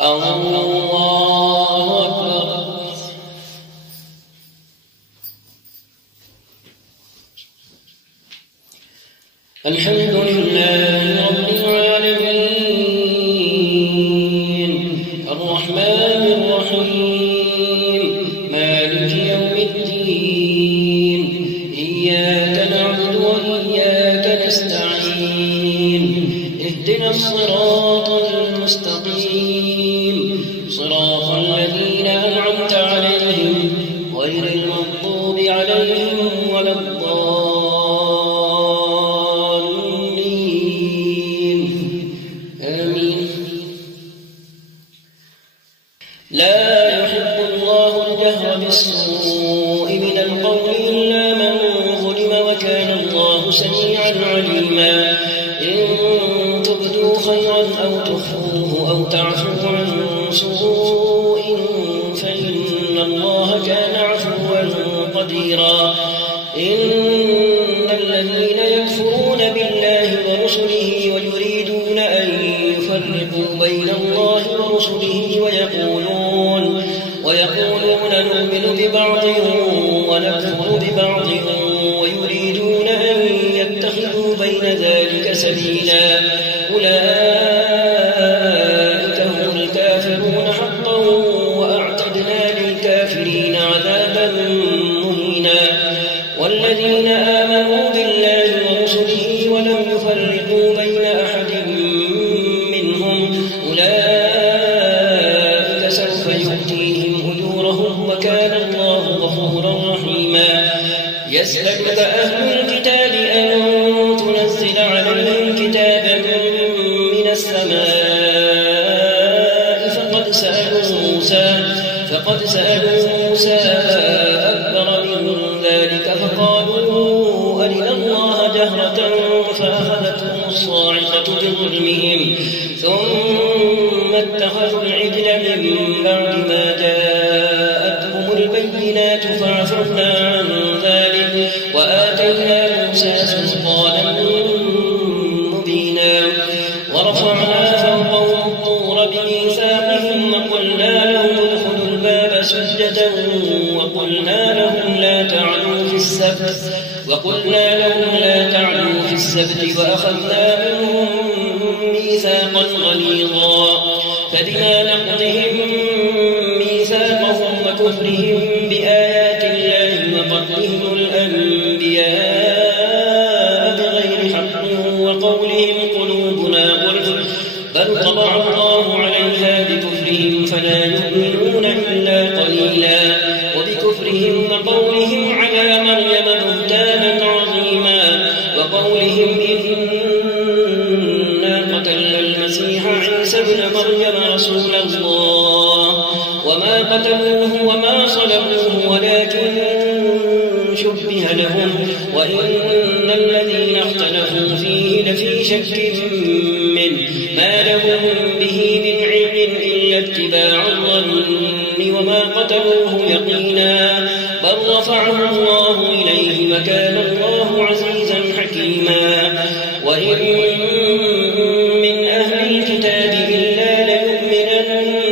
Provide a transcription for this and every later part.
الله أكبر. الحمد لله رب العالمين الرحمن الرحيم مالك يوم الدين إياك نعبد وإياك نستعين اهدنا الصراط المستقيم صراط الذين أنعمت عليهم غير المغضوب عليهم ولا الضالين آمين. لا يحب الله الجهر بالسوء من القول إلا من ظلم وكان الله سميعا عليما. إن تبدوا خيرا أو تخفوه أو تعفوا عن سوء فإن الله كان عفوا قديرا. إن الذين يكفرون بالله ورسله ويريدون أن يفرقوا بين الله ورسله ويقولون نؤمن ببعض ونكفر ببعض ويريدون أن يتخذوا بين ذلك سبيلا أولئك هم الكافرون حقا وأعتدنا للكافرين عذابا مهينا. والذين آمنوا بالله ورسله ولم يفرقوا بين أحد منهم أولئك سوف يؤتيهم أجورهم وكان الله غفورا رحيما. يسألك أهل الكتاب أن تنزل عليهم كتابا من السماء فقد سألوا موسى أكبر من ذلك فقالوا أرنا الله جهرة فأخذتهم الصاعقة بظلمهم ثم اتخذوا العجل من بعد ما جاءتهم البينات فعفونا عن ذلك وآتينا موسى سلطانا مبينا. ورفعنا فوقهم الطور بميثاقهم وقلنا لهم ادخلوا الباب سجدا وقلنا لهم لا تعلوا في السبت وأخذنا منهم ميثاقا غليظا. فبما نقضهم ميثاقهم وكفرهم بآيات الله وقتلهم الأنبياء بغير حق وقولهم قلوبنا غلف بل طبع الله عليها بكفرهم فلا يؤمنون إلا قليلا. وبكفرهم وقولهم على مريم بهتانا عظيما وقولهم إنا قتلنا المسيح عيسى ابن مريم رسول الله وما قتلوه وما صلبوه ولكن شبه لهم وإن الذين اختلفوا فيه لفي شك منه ما لهم به من علم إلا اتباع الظن وما قتلوه يقينا بل رفعه الله إليه وكان الله عزيزا حكيما. وإن من أهل الكتاب إلا ليؤمنن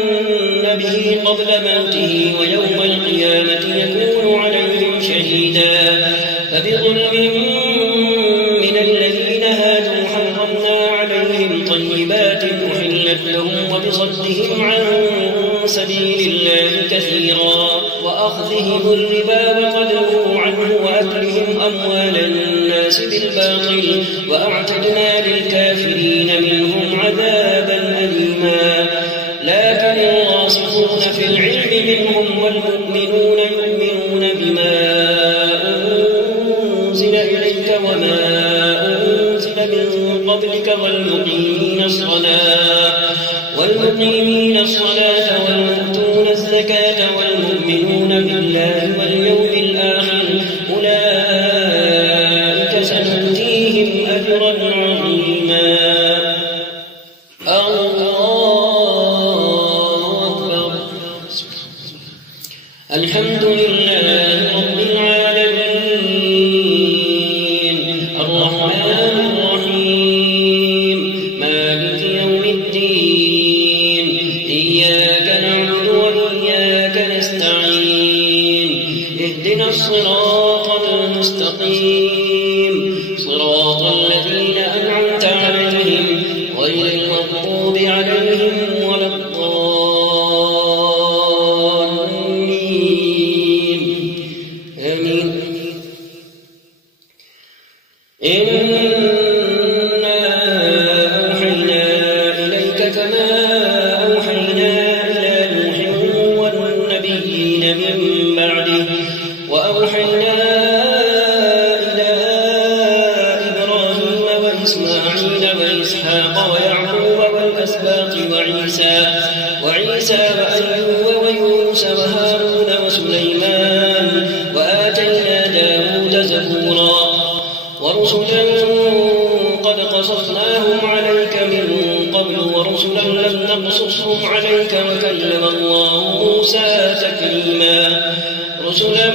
به قبل موته ويوم القيامة يكون عليهم شهيدا. فبظلم من الذين هادوا حرمنا عليهم طيبات أحلت لهم وبصدهم عن سبيل الله كثيرا وأخذهم الربا وقد نهوا عنه وأكلهم أموال الناس بالباطل وأعتدنا للكافرين منهم عذابا أليما. لكن الراسخون في العلم منهم والمؤمنون يؤمنون بما أنزل إليك وما أنزل من قبلك والمقيمين الصلاة والمؤتون الزكاة والمؤمنون بالله واليوم الآخر أولئك سنؤتيهم أجرا عظيما. الحمد لله رب العالمين الرحمن الرحيم مالك يوم الدين الصراط المستقيم صراط الذين أنعمت عليهم غير المغضوب عليهم ولا الضالين آمين. إنا أوحينا إليك كما أوحينا إلى نوح والنبيين من بعده وأوحينا إلى إبراهيم وإسماعيل وإسحاق ويعقوب والأسباط وعيسى وأيوب ويونس وهارون وسليمان وآتينا داود زبورا ورسلا قد قصصناهم عليك من قبل ورسلا لم نقصصهم عليك وكلم الله موسى تكليما رسلا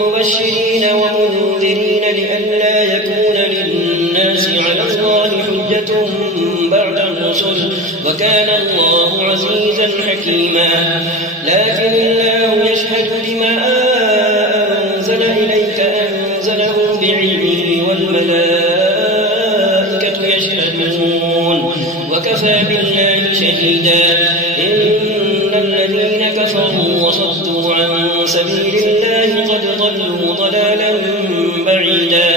مبشرين ومنذرين لئلا يكون للناس على الله حجة بعد الرسل وكان الله عزيزا حكيما لكن الله يشهد بما أنزل إليك أنزله بعلمه والملائكة يشهدون وكفى بالله شهيدا إن الذين كفروا وصدوا عن سبيل الله قد ضلوا ضلالا بعيدا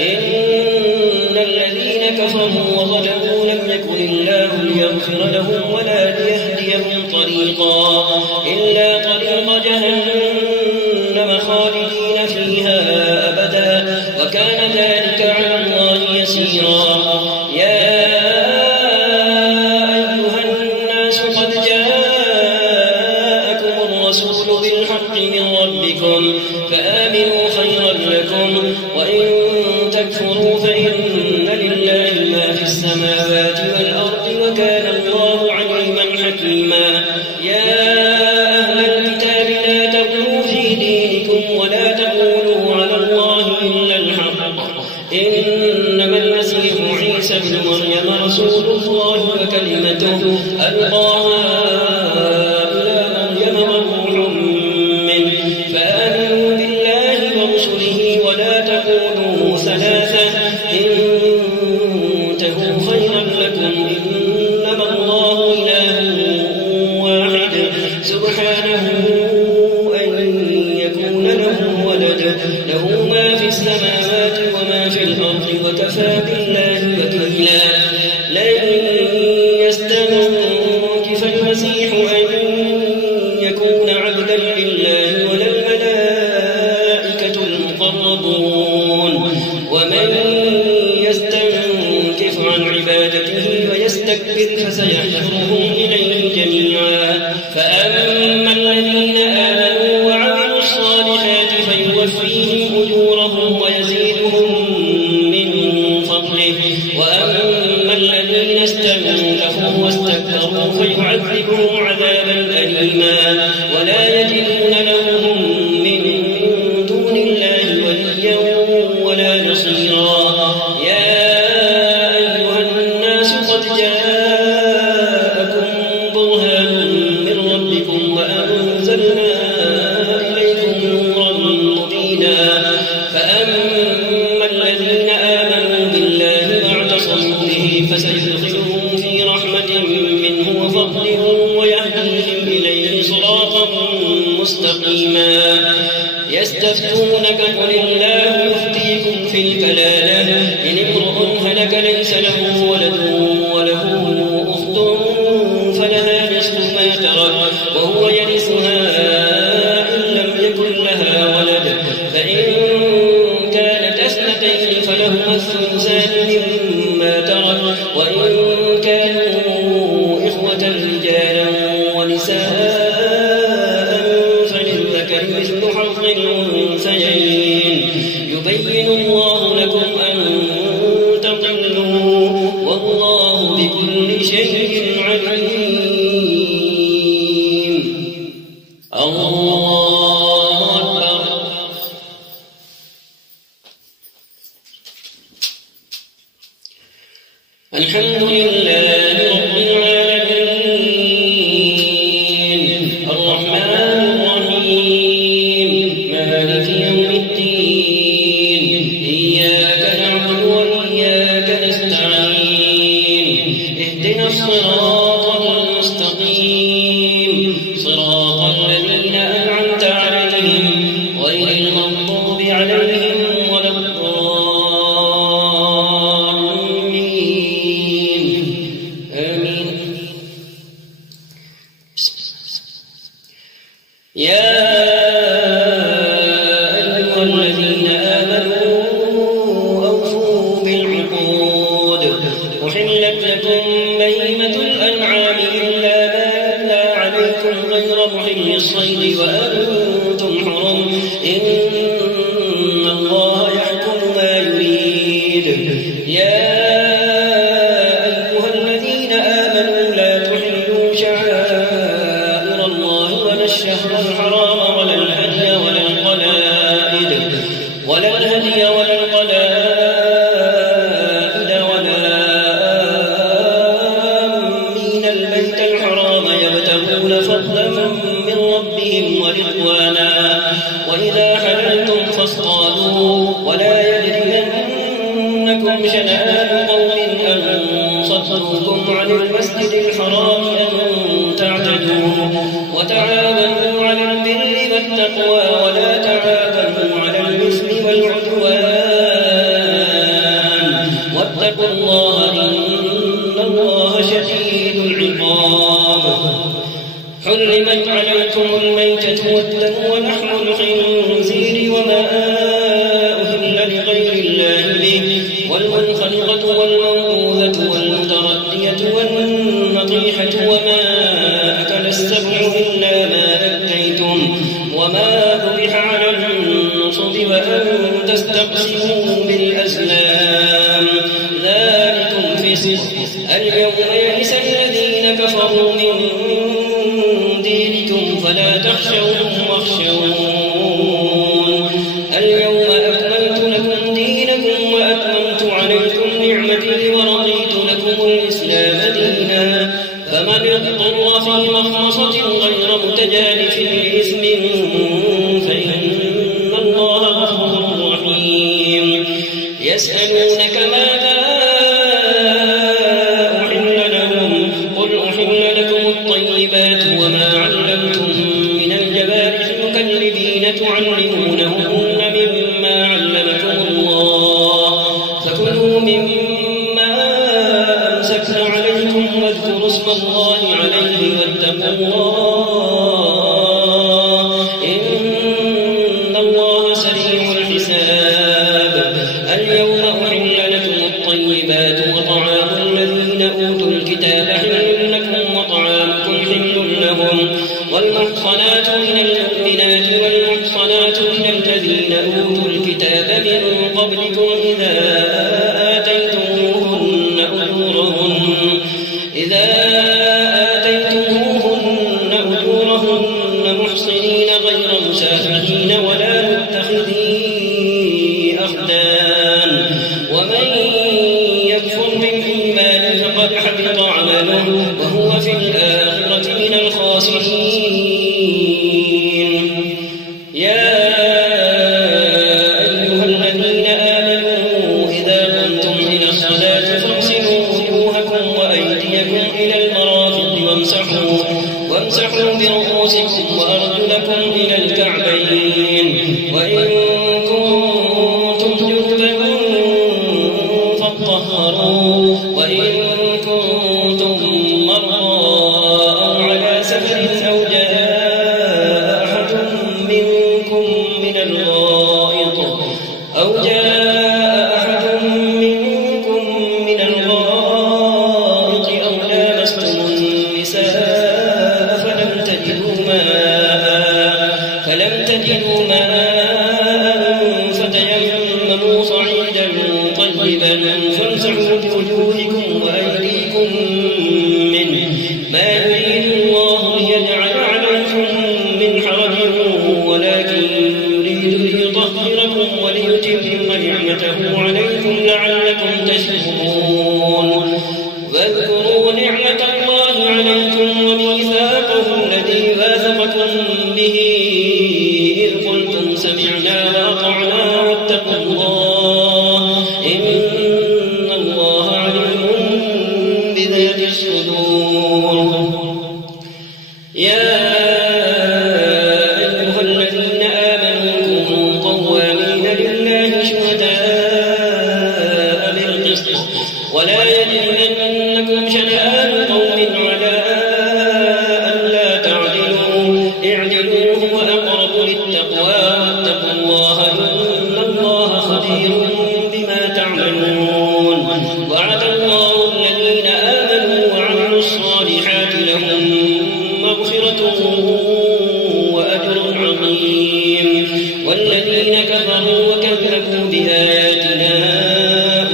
إن الذين كفروا وظلموا لم يكن الله ليغفر لهم ولا ليهديهم طريقا إلا طريق جهنم خالدين فيها أبدا وكان ذلك على الله يسيرا يا أيها الناس قد جاءكم الرسول بالحق من ربكم فآمنوا خيرا لكم وإن تكفروا فإن لله ما في السماوات والأرض وكان الله عليما حكيما يا أهل الكتاب لا تغلوا في دينكم ولا تقولوا على الله إلا الحق إنما المسيح عيسى ابن مريم رسول الله وكلمته ألقاها إلى مريم وروح منه فآمنوا بالله ورسله ولا تقولوا ثلاثة انتهوا خيرا لكم إنما الله إله واحد سبحانه أن يكون له ولد له ما في السماوات وما في الأرض وكفى بالله وكيلا لن يستنكف المسيح أن يكون عبدا لله ولا الملائكة المقربون ومن يستنكف عن عبادته ويستكبر فسيحشرهم إليه جميعا فأما الذين آمنوا وعملوا الصالحات فيوفيهم أجورهم ويزيدهم من فضله وأما الذين استنكفوا واستكبروا فيعذبهم عذابا أليما ولا يجدون لهم من دون الله وليا ولا نصيرا يا أيها الناس قد جاءكم برهان من ربكم وأنزلنا إليكم نورا مبينا فأما الذين آمنوا بالله واعتصموا به فسيدخلهم في رحمة منه وفضل ويهديهم إليه صراطا مستقيما يستفتونك قل الله يفتيكم في الكلالة إن امرؤ هلك ليس له ولد وله أخت فلها نصف ما ترك وهو يرثها إن لم يكن لها ولد فإن كانت اثنتين فلهما الثلثان مما ترك وإن كانوا إخوة رجالا ونساء فللذكر مثل حظ الأنثيين يبين الله لكم أن تضلوا والله بكل شيء عليم. الله أكبر. الحمد لله رب العالمين الرحمن الرحيم مالك يوم الصراط المستقيم صراط الذين أنعمت عليهم غير المغضوب عليهم ولا الضالين آمين. يا أيها الذين آمنوا أوفوا بالعقود أحلت لكم بهيمة الأنعام إلا ما يتلى عليكم غير محل الصيد وأنتم حرم إن الله يحكم ما يريد. يا أيها الذين آمنوا لا تحلوا شعائر الله ولا الشهر الحرام ولا الهدي ولا القلائد ولا آمين البيت الحرام يبتغون فضلا من ربهم ورضوانا وإذا حللتم فاصطادوا ولا يجرمنكم شنآن قوم أن صدوكم عن المسجد الحرام أن تعتدوا وتعاونوا على البر والتقوى ولا تعاونوا على الإثم والعدوان واتقوا الله إن الله شديد العقاب. حرمت عليكم الميتة والدم ولحم الخنزير وما أهل لغير الله به والمنخنقة والموقوذة والمتردية والنطيحة وما أكل السبع إلا ما ذكيتم وما ذبح على النصب وأن تستقسموا بالأزلام ذلكم فسق. اليوم يئس الذين كفروا من دينكم فلا تخشوهم واخشون. اليوم أكملت لكم دينكم وأتممت عليكم نعمتي ورضيت لكم الإسلام دينا فمن اضطر في مخمصة غير متجانف لإثم فإن الله غفور رحيم. يسألونك ماذا أحل لهم قل أحل لكم الطيبات وما علمتم من الجوارح مكلبين تعلمونهن مما علمكم الله فكلوا مما أمسكن عليكم واذكروا اسم الله عليه واتقوا الله إن الله سريع الحساب. اليوم أحل لكم الطيبات وطعام الذين أوتوا الكتاب حل لكم وطعامكم حل لهم والمحصنات من المؤمنات والمحصنات من الذين أوتوا الكتاب من قبلكم إذا آتيتموهن أجورهن محصنين غير مسافحين ولا متخذي أخدان ومن يكفر بالإيمان فقد حبط عمله وهو في الآخرة من الخاسرين. يا أيها الذين آمنوا إذا قمتم إلى الصلاة فاغسلوا وجوهكم وأيديكم إلى المرافق وامسحوا برؤوسكم وأرجلكم إلى الكعبين وإن كنتم جنبا فاطهروا وإن كنتم مرضى أو على سفر أو جاء أحد منكم من الغائط أو لامستم النساء فلم تجدوا ماء يبصرون يا أيها الذين آمنوا كونوا قوامين لله شهداء بالقسط ولا يجرمنكم شنآن قوم على ألا تعدلوا اعدلوا هو أقرب للتقوى واتقوا الله إن الله خبير بما تعملون وعد الله الذين آمنوا وعملوا الصالحات لهم مغفرة وأجر عظيم والذين كفروا وكذبوا بآياتنا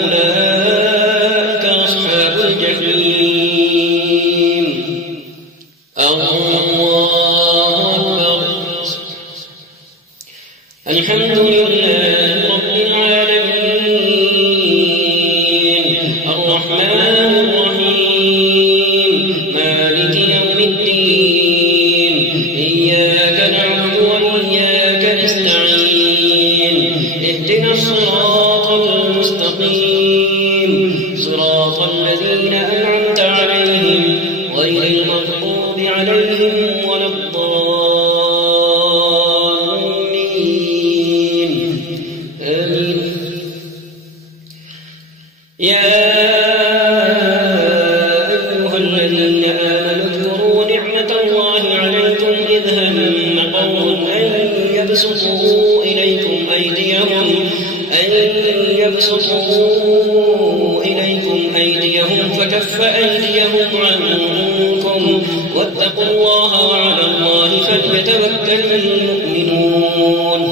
أولئك أصحاب الجحيم الله أكبر الحمد لله رب العالمين الرحمن الرحيم مالك يوم الدين إياك نعبد وإياك نستعين اهدنا الصراط المستقيم صراط الذين أنعمت عليهم غير المغضوب عليهم ولا الضالين آمين يا أيها الذين آمنوا اذكروا نعمة الله عليكم إذ هم قوم أن يبسطوا إليكم فكف أيديهم عنكم واتقوا الله وعلى الله فليتوكل المؤمنون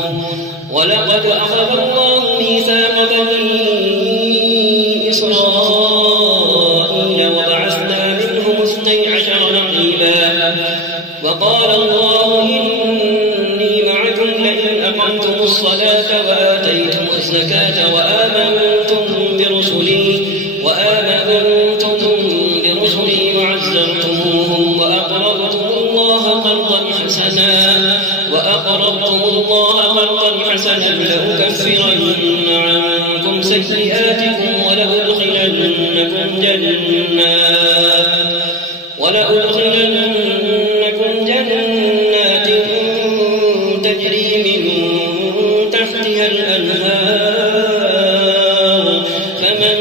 ولقد أخذ الله ميثاق بني إسرائيل وبعثنا منهم 12 نقيبا وقال الله إني معكم لئن أقمتم الصلاة وآتيتم الزكاة وآمنتم برسلي وعزرتموهم وأقرضتم الله قرضا حسنا لأكفرن عنكم سيئاتكم ولأدخلنكم جنات تجري من تحتها الأنهار فمن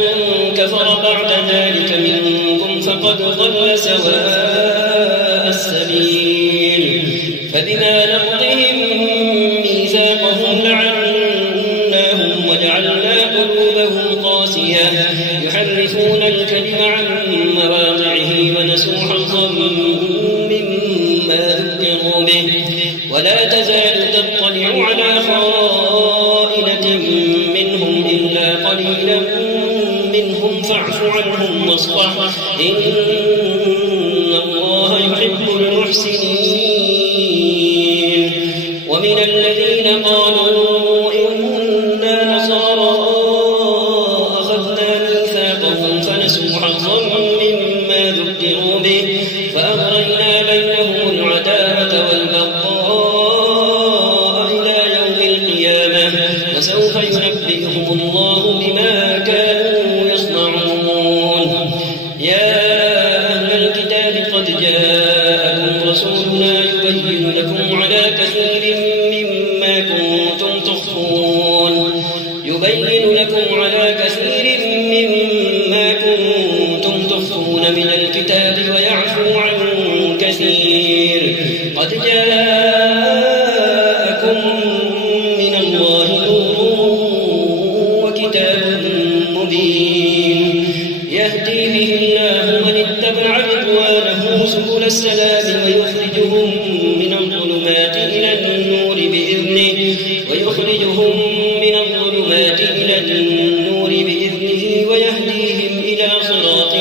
كفر بعد ذلك منكم فقد ضل سواء السبيل فبما نقضهم ميثاقهم لعناهم وجعلنا قلوبهم قاسية يحرفون الكلم عن مواضعه ونسوا حظا مما ذكروا به ولا تزال تطلع على خائنة منهم إلا قليلا منهم فاعف عنهم واصفح إن الله يحب المحسنين ومن الذين قالوا إنا نصارى أخذنا ميثاقهم فنسوا حظا مما ذكروا به فأغرينا بينهم العداوة والبغضاء إلى يوم القيامة وسوف ينبئهم الله بما كانوا يصنعون يا أهل الكتاب قد جاءكم رسولنا يبين لكم على كثير مما كنتم تخفون من الكتاب ويعفو عن كثير قد جاءكم من الله نور وكتاب مبين يهدي به الله من اتبع رضوانه سبل السلام ويخرجهم من الظلمات إلى النور بإذنه ويهديهم إلى صراط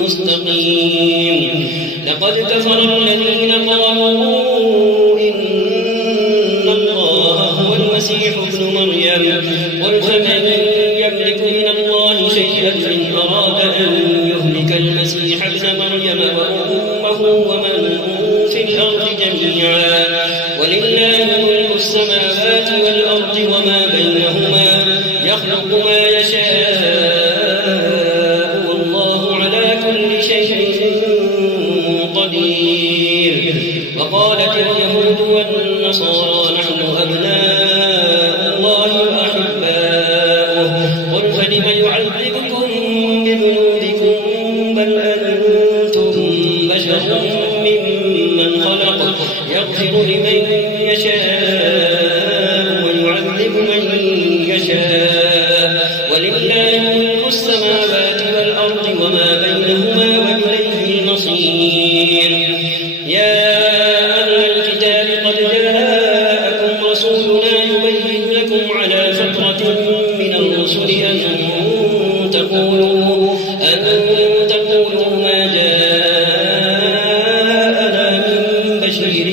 مستقيم لقد كفر الذين قالوا إن الله هو المسيح ابن مريم قل فمن يملك من الله شيئا إن أراد أن يهلك المسيح ابن مريم وأمه ومن في الأرض جميعا ولله ملك السماوات والأرض وما بينهما يخلق ما يشاء والله على كل قدير. وقالت اليهود والنصارى نحن أبناء الله وأحباؤه قل فلم يعذبكم بذنوبكم بل أنتم بشر ممن خلق يغفر لمن يشاء ويعذب من يشاء ولله ملك السماوات والأرض وما بينهما وإليه المصير. يا أهل الكتاب قد جاءكم رسولنا يبين لكم على فترة من الرسل أن تقولوا ما جاءنا من بشير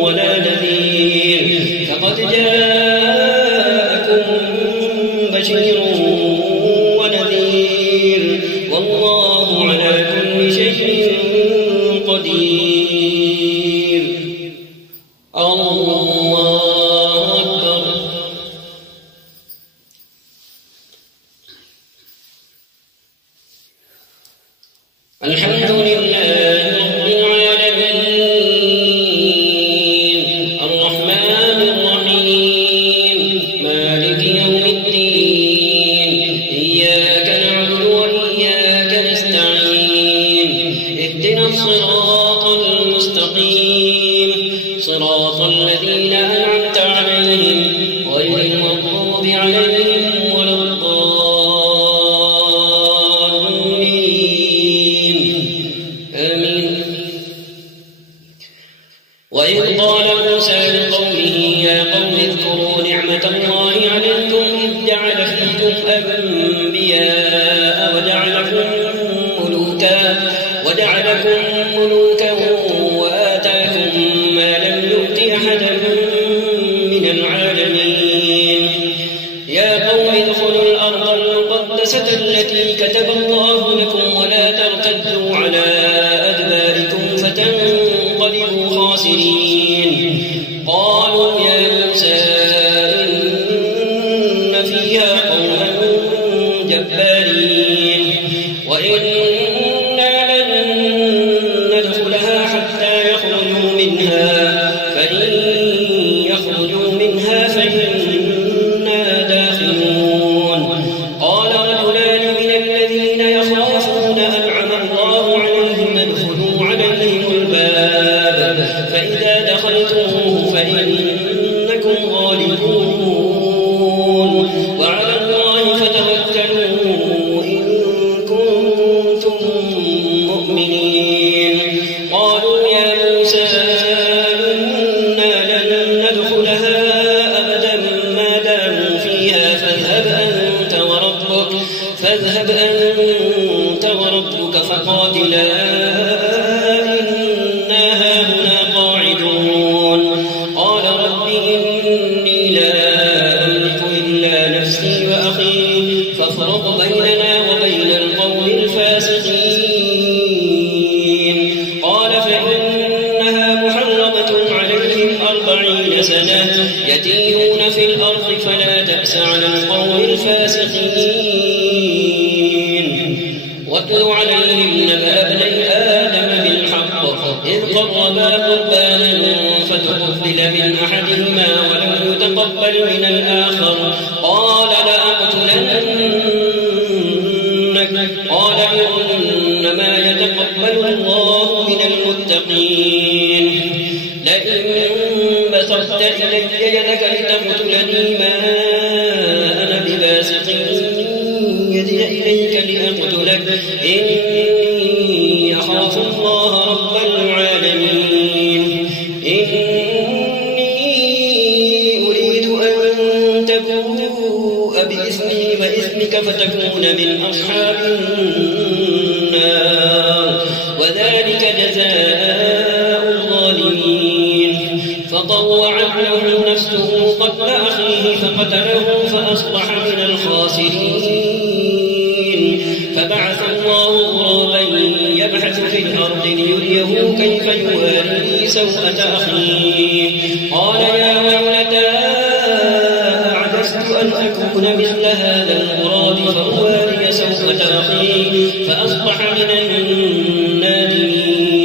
ولا نذير فقد جاءكم بشير ونذير والله على كل شيء قدير. الله أكبر. الحمد لله رب العالمين الرحمن الرحيم مالك يوم الدين إياك نعبد وإياك نستعين اهدنا الصراط المستقيم صراط الذين أنعمت عليهم غير المغضوب عليهم ولا وإذ قال موسى لقومه يا قوم اذكروا نعمة الله عليكم إذ جعل فيكم أنبياء وجعلكم ملوكا وآتاكم ما لم يؤت أحدا من العالمين. يا قوم ادخلوا الأرض المقدسة التي كتب الله لكم ولا ترتدوا على أدباركم فتنقلبوا خاسرين. قالوا يا موسى إن فيها قوما جبارين وإنا لن ندخلها حتى يخرجوا منها فإن يخرجوا منها فإنا داخلون. قال رجلان من الذين يخافون أنعم الله عليهم ادخلوا عليهم الباب فإذا دخلتموه فإنكم غالبون وعلى الله فتوكلوا إن كنتم مؤمنين. قالوا يا موسى إنا لن ندخلها أبدا ما داموا فيها فاذهب أنت وربك فقاتلا إنا هاهنا قاعدون. قال رب إني لا أملك إلا نفسي وأخي فافرق بيننا وبين القوم الفاسقين. قال فإنها محرمة عليهم 40 سنة يتيهون في الأرض فلا تأس على القوم الفاسقين. واتل عليهم نبأ ابني آدم بالحق إذ قربا قربانا فتقبل من أحدهما ولم يتقبل من الآخر قال لأقتلنك قال إنما يتقبل الله من المتقين. لئن بسطت إلي يدك لتقتلني ما أنا بباسط يدي إليك لأقتلك إني أخاف الله رب العالمين. إني أريد أن تبوء بإثمي وإثمك فتكون من أصحاب النار وذلك جزاء الظالمين. فطوعت له نفسه قتل أخيه فقتله فأصبح من الخاسرين. فبعث الله غرابا يبحث في الأرض ليريه كيف يواري سوءة أخيه قال يا ويلتى أعجزت أن أكون مثل هذا الغراب فأواري سوءة أخيه فأصبح من النادمين.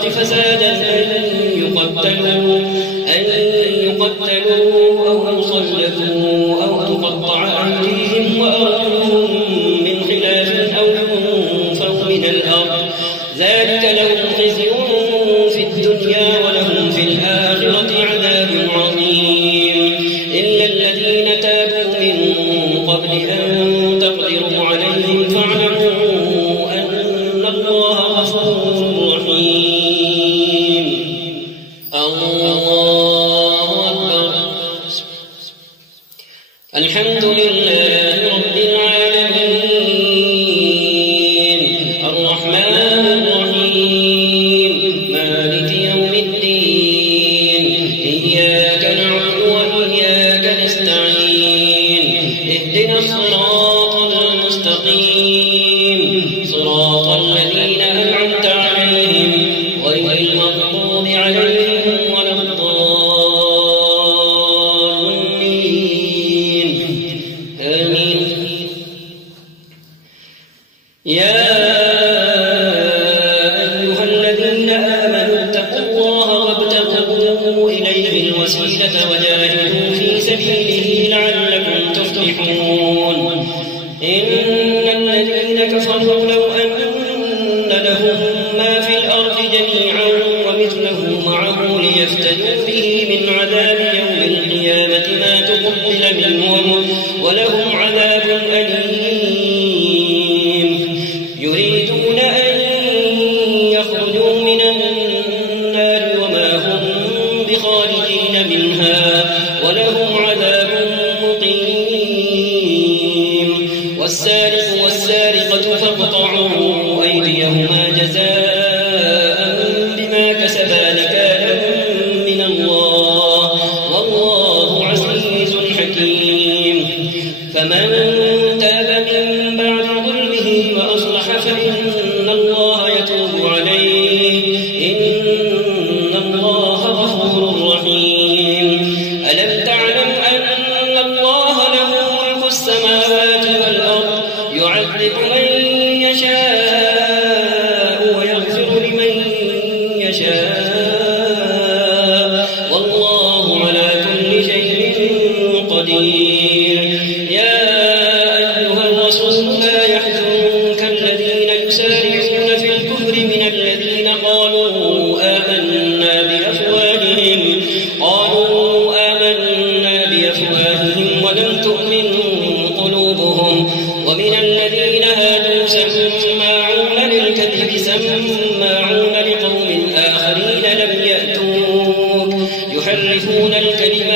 الأرض فسادا أن يقتلوا أو يصلبوا أو تقطع أيديهم وأرجلهم من خلاف أو ينفوا من الأرض ذلك لهم خزي في الدنيا ولهم في الآخرة عذاب عظيم إلا الذين تابوا من قبل أن تقدروا عليهم فاعلموا أن الله غفور رحيم. الله أكبر. الحمد لله رب العالمين الرحمن الرحيم مالك يوم الدين إياك نعبد وإياك نستعين اهدنا الصراط المستقيم صراط الذين أنعمت عليهم غير المغضوب عليهم ولا الضالين آمين. يا أيها الذين آمنوا اتقوا الله وابتغوا إليه الوسيلة وجاهدوا في سبيله لعلكم تفلحون. إن الذين كفروا لو أن لهم ما في الأرض جميعا ومثله معه ليفتدوا به من عذاب يوم القيامة ما تقبل منهم ولهم عذاب أليم. يريدون أن يخرجوا من النار وما هم بخارجين منها ولهم عذاب مقيم. والسارق والسارقة فاقطعوا أيديهما جزاء بما كسبا نكالا من الله والله عزيز حكيم. فمن تاب من بعد ظلمه وأصلح فإن الله يتوب عليه إن الله غفور رحيم. ألم تعلم أن الله له ملك السماوات والأرض يعذب من يشاء ويغفر لمن يشاء والله على كل شيء قدير. يا أيها الرسول لا يحزنك الذين يسارعون في الكفر من الذين قالوا آمنا بأفواههم ولم تؤمن قلوبهم ومن الذين هادوا سماعون للكذب سماعون لقوم آخرين لم يأتوك يحرفون الكلم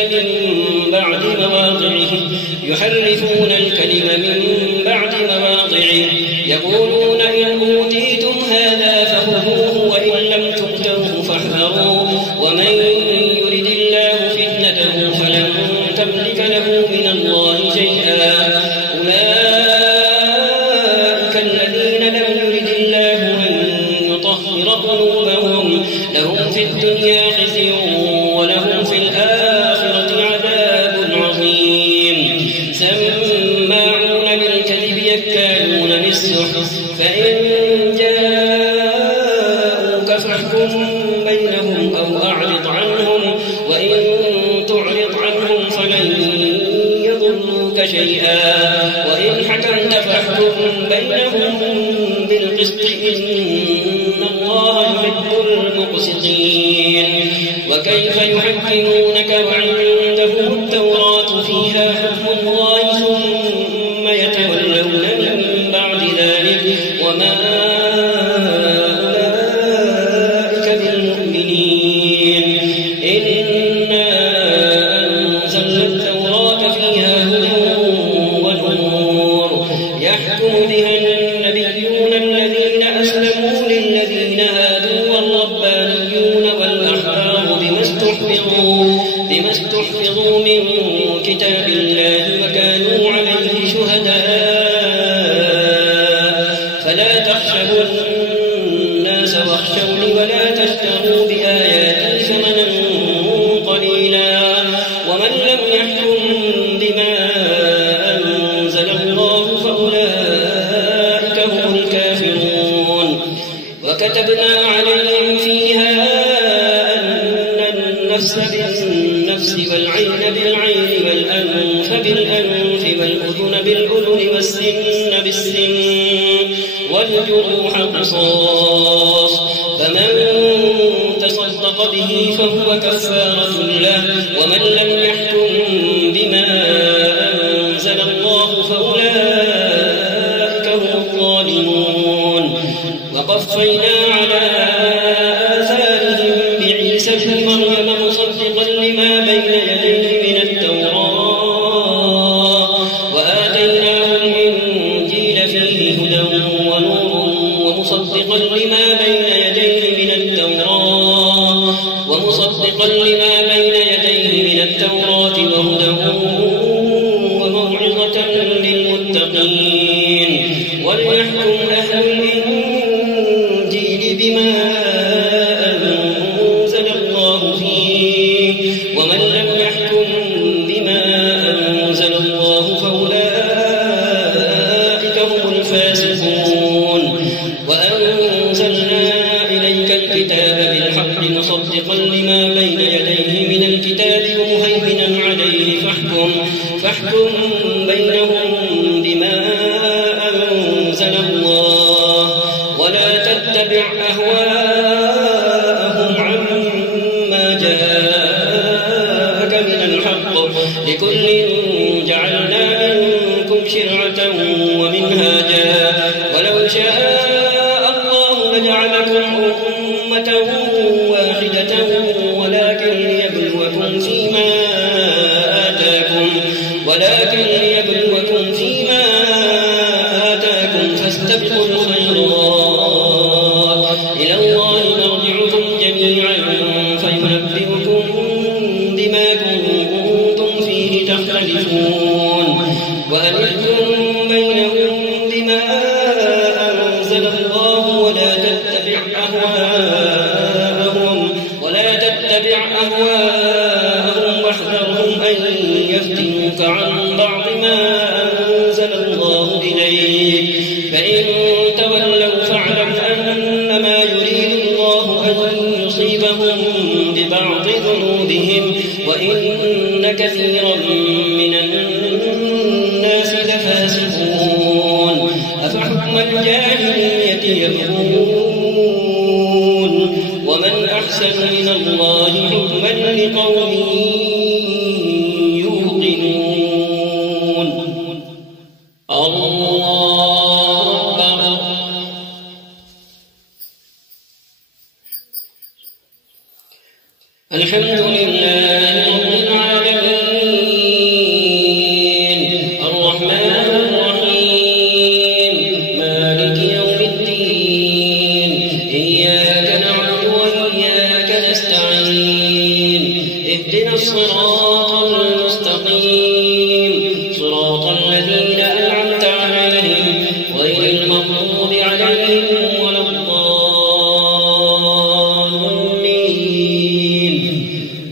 من بعد مواضعه يقولون إن أوتيتم هذا فخذوه وإن لم تؤتوه فاحذروا ومن يرد الله فتنته فلن تملك له من الله شيئا. أولئك الذين لم يرد الله أن يطهر قلوبهم لهم في الدنيا خزي ولهم في الآخرة عذاب عظيم. سماعون للكذب يكالون للسحت فإن جاءوك فاحكم بينهم أو أعرض عنهم وإن تعرض عنهم فلن يضروك شيئا وإن حكمت فاحكم بينهم بالقسط إن الله يحب المقسطين. وكيف يحكمونك وعندهم التوراة فيها حكم الله ثم يتولون من بعد ذلك وما أولئك بالمؤمنين. إنا أنزلنا التوراة فيها هدى ونور يحكم بها النبيون الذين أسلموا للذين هادوا والربانيون والأحبار بما استحفظوا من كتاب الله وكانوا عليه شهداء. فلا تخشوا الناس واخشوني ولا تشتروا بآياتي ثمنا قليلا ومن لم يحكم بما أنزل الله فأولئك هم الكافرون. وكتبنا عليهم فيها أن النفس بالنفس والعين بالعين والأنف بالأنف والأذن بالأذن والسن بالسن والجروح قصاص فمن تصدق به فهو كفارة له ومن لم يحكم بما أنزل الله فأولئك هم الظالمون وقفينا على آثارهم بعيسى ابن مريم مصدقا لما بين يديه من التوراة وآتيناه الإنجيل فيه هدى ونور ومصدقا لما بين يديه من التوراة وهدى وموعظة للمتقين وليحكم أهل الإنجيل بما أنزل الله فيه ومن لم يحكم بما أنزل الله فأولئك هم الفاسقون وأنزلنا إليك الكتاب بالحق مصدقا لما بين يديه من الكتاب ومهيمنا عليه فاحكم بينهم بما أنزل الله ولا تتبع أهواءهم عما جاءك من الحق لكل جعلنا منكم شرعة ومنهاجا ولو شاء الله لجعلكم أمة واحدة ولكن ليبلوكم فيما آتاكم فاستبقوا الخيرات إلى الله مرجعكم جميعا فينبئكم بما كنتم فيه تختلفون وأنحكم بينهم بما أنزل الله ولا تتبع أهواءهم واحذرهم أن يفتنوك عن بعض ما أنزل الله إليك فإن تولوا فاعلم أنما يريد الله أن يصيبهم ببعض ذنوبهم وإن كثيرا من الناس لفاسقون أفحكم الجاهلية يبغون ومن أحسن من الله حكما لقوم يوقنون الله أكبر الحمد لله رب العالمين الرحمن الرحيم مالك يوم الدين إياك نعبد وإياك نستعين اهدنا الصراط المستقيم صراط الذين أنعمت عليهم غير المغضوب عليهم ولا الضالين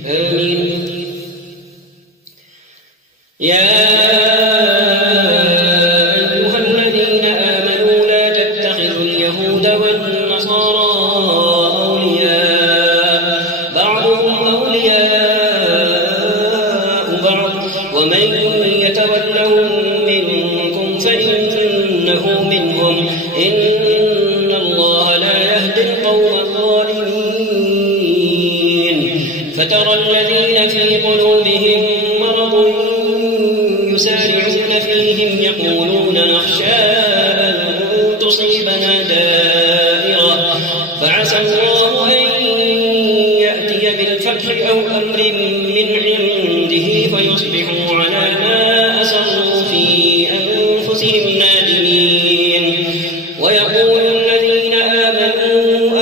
آمين يا أيها الذين آمنوا لا تتخذوا اليهود والنصارى أولياء بعضهم أولياء بعض ومن يتولهم منكم فإنه منهم إن الله لا يهدي القوم الظالمين فترى الذين في قلوبهم مرض يسارعون فيهم يقولون نخشى أن تصيبنا دائرة فعسى الله أن يأتي بالفتح أو أمر من عنده فيصبحوا على ما أسروا في أنفسهم نادمين ويقول الذين آمنوا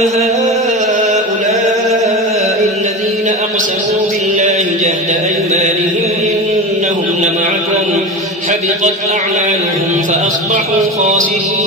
أهؤلاء الذين أقسموا بالله جهد أيمانهم إنهم لمعكم حبطت أعمالهم فأصبحوا خاسرين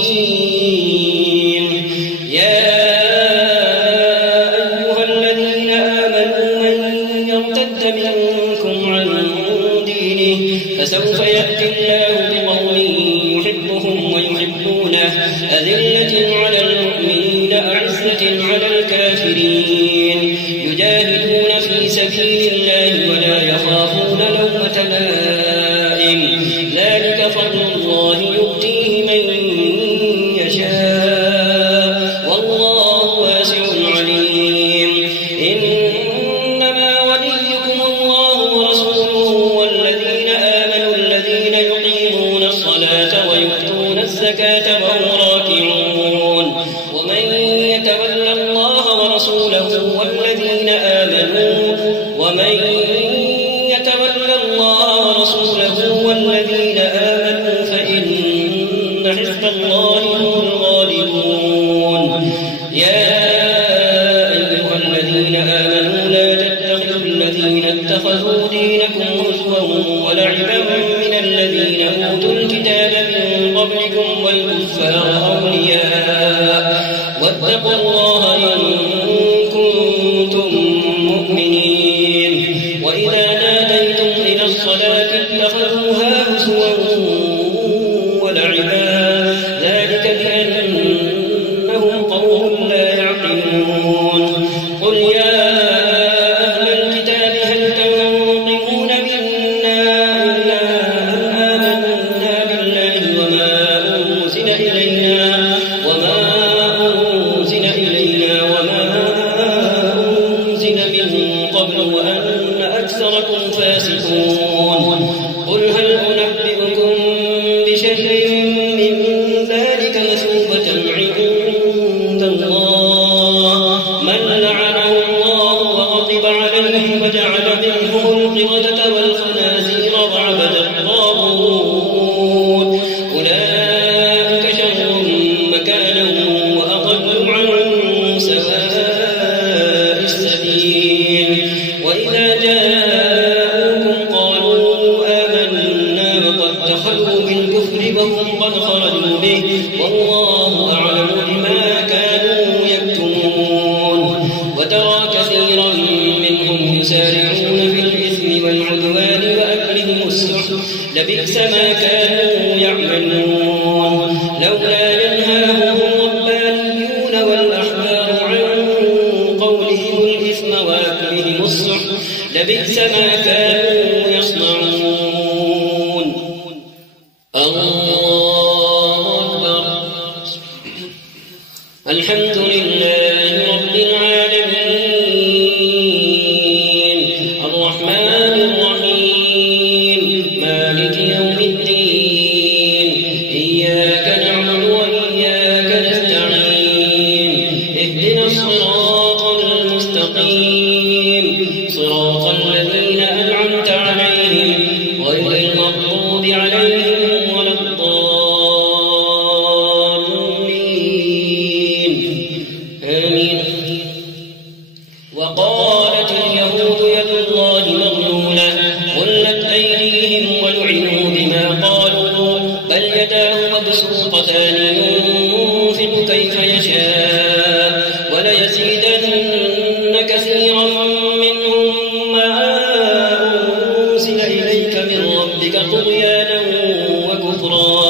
واتقوا الله إن كنتم مؤمنين وإذا ناديتم إلى الصلاة اتخذوها هزوا ولعبا ذلك بأنهم قوم لا يعقلون قل يا أهل الكتاب هل تنقمون منا إلا أن آمنا بالله وما أنزل إلينا وما أنزل من قبل وأن أكثركم فاسقون قل هل أنبئكم بشر من ذلك مثوبة عند الله من لعنه الله وغضب عليه وجعل منهم القردة والخنازير وعبد الطاغوت أولئك شر مكانا وأضل عن سواء السبيل وإذا جاءوكم قالوا آمنا وقد دخلوا بالكفر وهم قد خرجوا به والله أعلم بما كانوا يكتمون وترى كثيرا منهم يسارعون في الإثم والعدوان وأكلهم السحت لبئس ما كانوا يعملون لولا ينهاهم الربانيون والأحبار عن قولهم الإثم وأكلهم السحت لبئس ما كانوا يصنعون الله أكبر الحمد لله رب العالمين الرحمن الرحيم مالك يوم الدين إياك نعبد وإياك نستعين اهدنا الصراط المستقيم صراط الذين أنعمت عليهم غير المغضوب عليهم ولا الضالين آمين وقالت اليهود يد الله مغلولة غلت أيديهم ولعنوا بما قالوا بل يداه مبسوطتان ينفق كيف يشاء وليزيدن كثيرا منهم ما أنزل إليك من ربك طغيانا وكفرا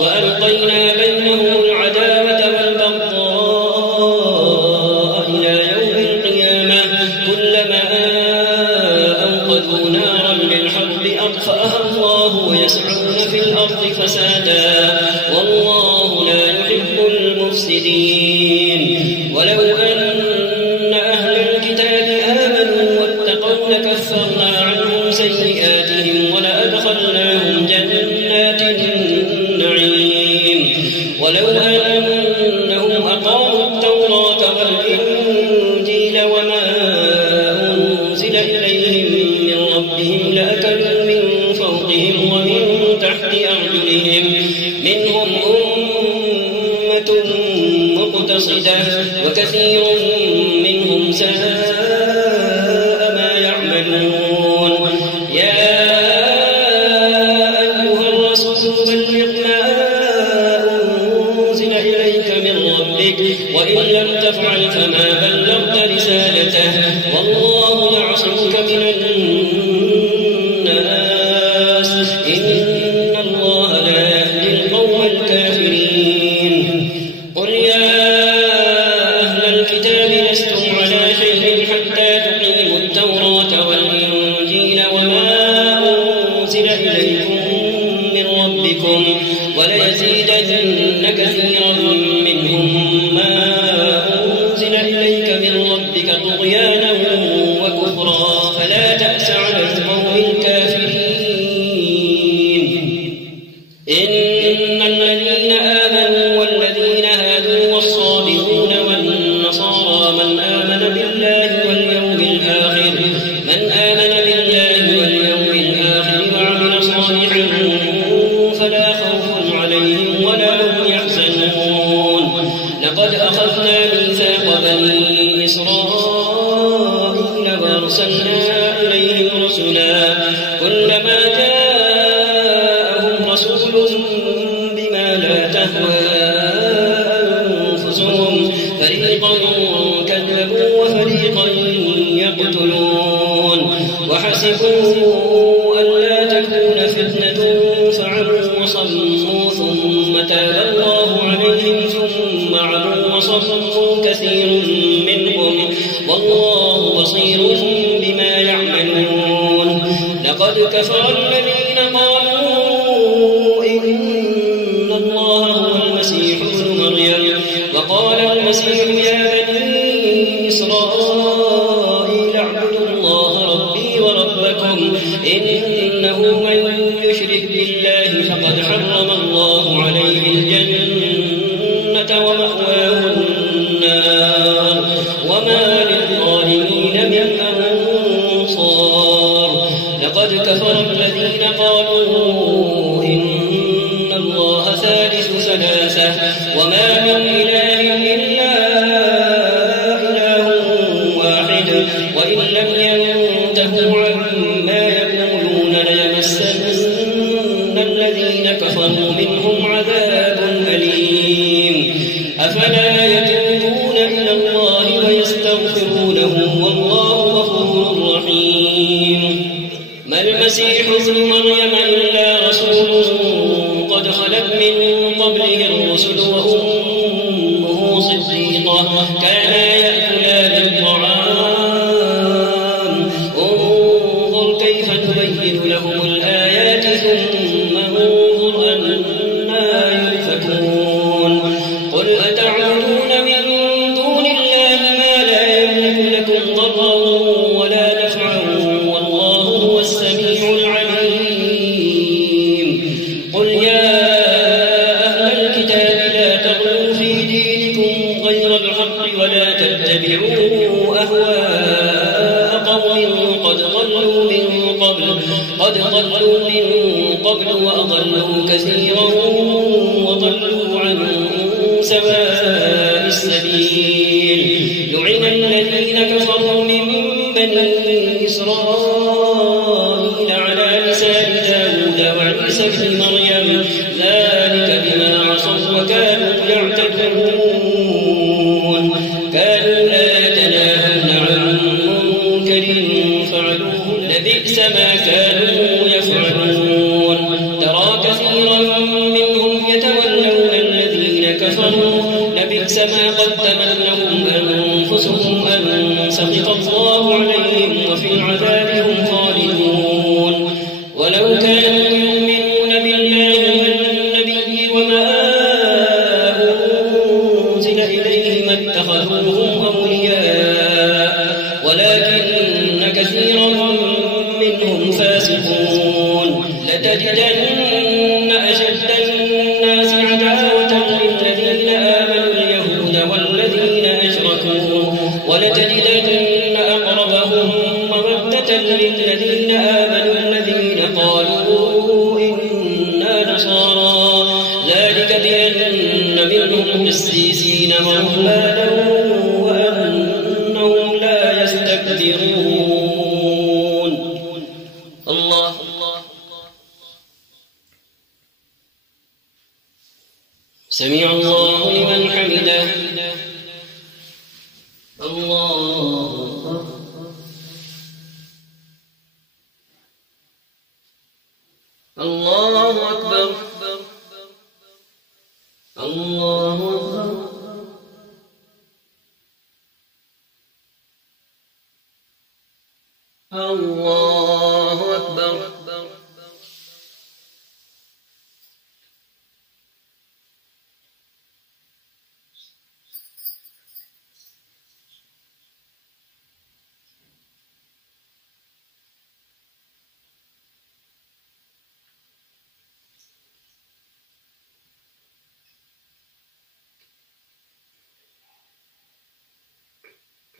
وألقينا بينهم العداوة والبغضاء إلى يوم القيامة كلما أوقدوا نارا للحرب أطفأها الله ويسعون في الأرض فسادا والله لا يحب المفسدين ولو أن أهل الكتاب آمنوا واتقوا لكفرنا عنهم سيئاتهم ولأدخلناهم جنات النعيم ولو أنهم أقاموا التوراة والإنجيل وما أنزل إليهم من ربهم لأكلوا من فوقهم ومن تحت أرجلهم منهم أمة مقتصدة وكثير منهم ساء ما يعملون يا أيها الرسول بلغ ما أنزل إليك من ربك وإن لم تفعل فما بلغت رسالته والله يعصمك من الناس إن الله لا يهدي القوم الكافرين قل يا أهل الكتاب لستم على شيء حتى تقيموا التوراة والإنجيل وما أنزل إليكم من ربكم وليزيدن كثيرا منهم ما أنزل إليك من ربك طغيانا وكفرا فلا تأس على القوم الكافرين إن الذين آمنوا والذين هادوا والصابئون والنصارى من آمن بالله واليوم الآخر وعمل صالحا فلا خوف عليهم ولا هم يحزنون لقد أخذنا ميثاق بني إسرائيل وأرسلنا إليهم رسلا كلما جاءهم رسول بما لا تهوى أنفسهم فريقا كذبوا وفريقا يقتلون وحسبوا ألا تكون فتنة فعموا وصموا ثم تاب الله عليهم ثم عموا وصموا كثير منهم والله بصير بما يعملون لقد كفر الذين قالوا إن الله هو المسيح ابن مريم وقال المسيح يا بني إسرائيل اعبدوا الله ربي وربكم إنه من يشرك بالله فقد حرم الله عليه الجنة ومأواه النار وما للظالمين من أنصار لقد كفر الذين قالوا إن الله ثالث ثلاثة وما من إله إلا إله واحد وإن لم ينتهوا عما يقولون ليمسن الذين كفروا منهم عذاب أليم أفلا يتوبون إلى الله ويستغفرونه والله غفور رحيم ما المسيح ابن مريم إلا رسول قد خلت من قبله الرسل وأمه صديقة كانا يأكلان الطعام انظر كيف نبين لهم الآيات ثم انظر أنا يؤفكون قل أتعبدون من دون الله ما لا يملك لكم ضرا ولا نفعا والله هو السميع العليم قل يا أهل الكتاب لا تغلوا في دينكم غير الحق ولا تتبعوا أهواء قوم قد ضلوا من قبل وأضلوا كثيرا وضلوا عن سواء السبيل لعن الذين كفروا من بني إسرائيل على لسان داود وعيسى بن مريم ذلك بما عصوا وكانوا يعتدون كانوا لا يتناهون عن منكر فعلوه لبئس ما كانوا يفعلون ترى كثيرا منهم يتولون الذين كفروا لبئس ما قدمت لهم أنفسهم أن سخط الله عليهم وفي العذاب هم خالدون ولو كانوا يؤمنون بالله والنبي وما أنزل إليه ما اتخذوهم أولياء ولكن كثيرا منهم فاسقون لتجدن أشد الناس عداوة للذين آمنوا اليهود والذين أشركوا ولتجدن أقربهم مودة للذين آمنوا الذين قالوا إنا نصارى ذلك بأن منهم قسيسين ورهبانا وأنهم لا يستكبرون الله سمع الله لمن حمده الله الله أكبر الله أكبر الله أكبر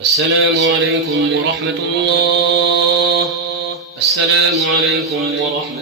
السلام عليكم ورحمة الله. السلام عليكم ورحمة